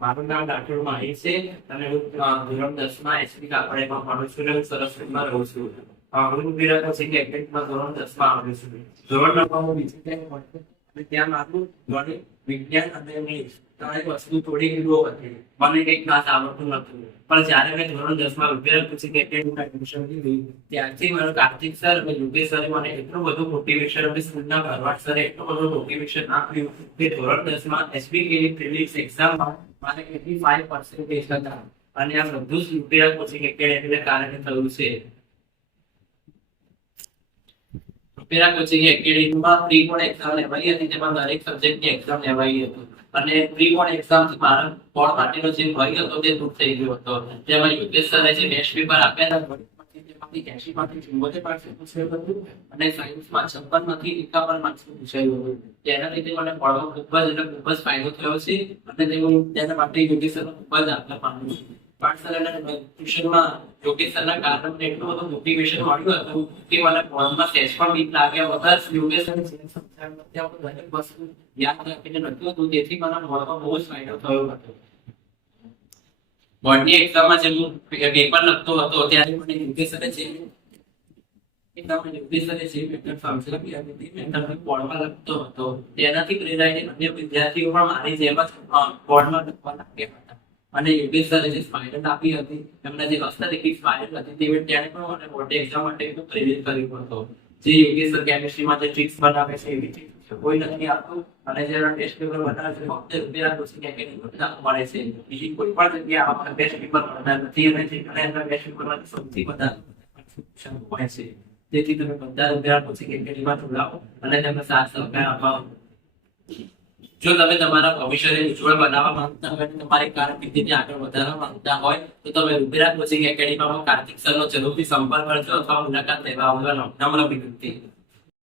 મારું નામ ડાક્ટર માહી છે અને હું ધોરણ 10 માં એસપી કાપડિયામાં ભણું છું અને હું સરસ્વતીમાં રહું છું. હું વિરાટ કોચિંગ એકેડમીમાં ધોરણ 10 માં આવ્યો છું. ધોરણ 9 માં હું બીજું ક્યાંય ભણતો અને ત્યાં મારું ગણિત, વિજ્ઞાન અને ઇંગ્લિશ ત્રણેય વસ્તુ થોડી લો હતી. મને કંઈ ખાસ આવડતું નતું. પણ જ્યારે મેં ધોરણ 10 માં વિરાટ કોચિંગ એકેડમીમાં એડમિશન લીધું ત્યારથી મારો કાર્તિક સર અને યોગેશ સરે મને એટલું બધું મોટિવેશન અને સ્કૂલના ભરવાડ સરે એટલું બધું મોટિવેશન આપ્યું કે ધોરણ 10 માં એસબી પ્રિલિમ્સ એક્ઝામમાં મારે 85% હતા અને આ બધું જ વિરાટ કોચિંગ એકેડમીના કારણે થયું છે. વિરાટ કોચિંગ એકેડમીમાં પ્રી બોર્ડ એક્ઝામ લેવાઈ હતી, જેમાં દરેક સબ્જેક્ટની એક્ઝામ લેવાઈ હતી અને પ્રી બોર્ડ એક્ઝામથી મારા બોર્ડ માટેનો જે ભય હતો તે દૂર થઈ ગયો હતો. જેમાં યોગેશ સરે જે મેથ્સ પેપર આપ્યા હતા તેમાંથી 80 માંથી 74 માર્ક્સ પૂછાયું હતું અને સાયન્સમાં 56 માંથી 51 માર્ક્સ પૂછાયું હતું. તેના લીધે મને ભણવામાં ખૂબ જ ફાયદો થયો છે અને તેના માટે યોગેશ સરનો ખૂબ જ આભાર માનું છું. પાઠશાળાના ટ્યુશનમાં યોગેશ સરના કારણે એટલું બધું મોટિવેશન મળ્યું હતું કે મને ભણવામાં સહેજ પણ બીક લાગ્યા વગર યોગેશ સરે જે સમજાવ્યું તે આપણે દરેક વસ્તુ યાદ રાખીને લખ્યું હતું. તેથી મને ભણવામાં બહુ જ ફાયદો થયો હતો. બોર્ડની એક્ઝામમાં જે હું પેપર લખતો હતો ત્યારે મને યોગેશ સરે જે બોર્ડમાં લખતો હતો તેનાથી પ્રેરાઈને અન્ય વિદ્યાર્થીઓ પણ મારી જેમ જ બોર્ડમાં લખવા લાગ્યા હતા. અને યોગેશ સરે જે સ્પાઇરલ આપી હતી, એમના જે હસ્તલિખિત સ્પાઇરલ હતી તેને પણ મને બોર્ડ એક્ઝામ માટે પ્રેરિત કર્યો હતો. જે યોગેશ સર કેમિસ્ટ્રીમાં જે ટ્રિક્સ બનાવે છે એવી ટ્રિક્સ કોઈ નથી આપતું અને જે ટેસ્ટ પેપર બનાવે છે ફક્ત વિરાટ કોચિંગ એકેડમીમાં મળે છે. બીજી કોઈ પણ જગ્યાએ આપણને ટેસ્ટ પેપર મળતા નથી અને જે ટેસ્ટ પેપરમાંથી સૌથી વધારે હોય છે. તેથી તમે બધા વિરાટ કોચિંગ એકેડમીમાં જોડાઓ અને તેમને સાથ સહકાર અપાવો. જો તમે તમારા ભવિષ્યને ઉજ્જવળ બનાવવા માંગતા હોય અને તમારી કારકિર્દીને આગળ વધારવા માંગતા હોય તો તમે વિરાટ કોચિંગ એકેડમીમાં કાર્તિક સરનો જરૂરથી સંપર્ક કરજો અથવા મુલાકાત લેવા આવવાનો નમ્ર વિનંતી.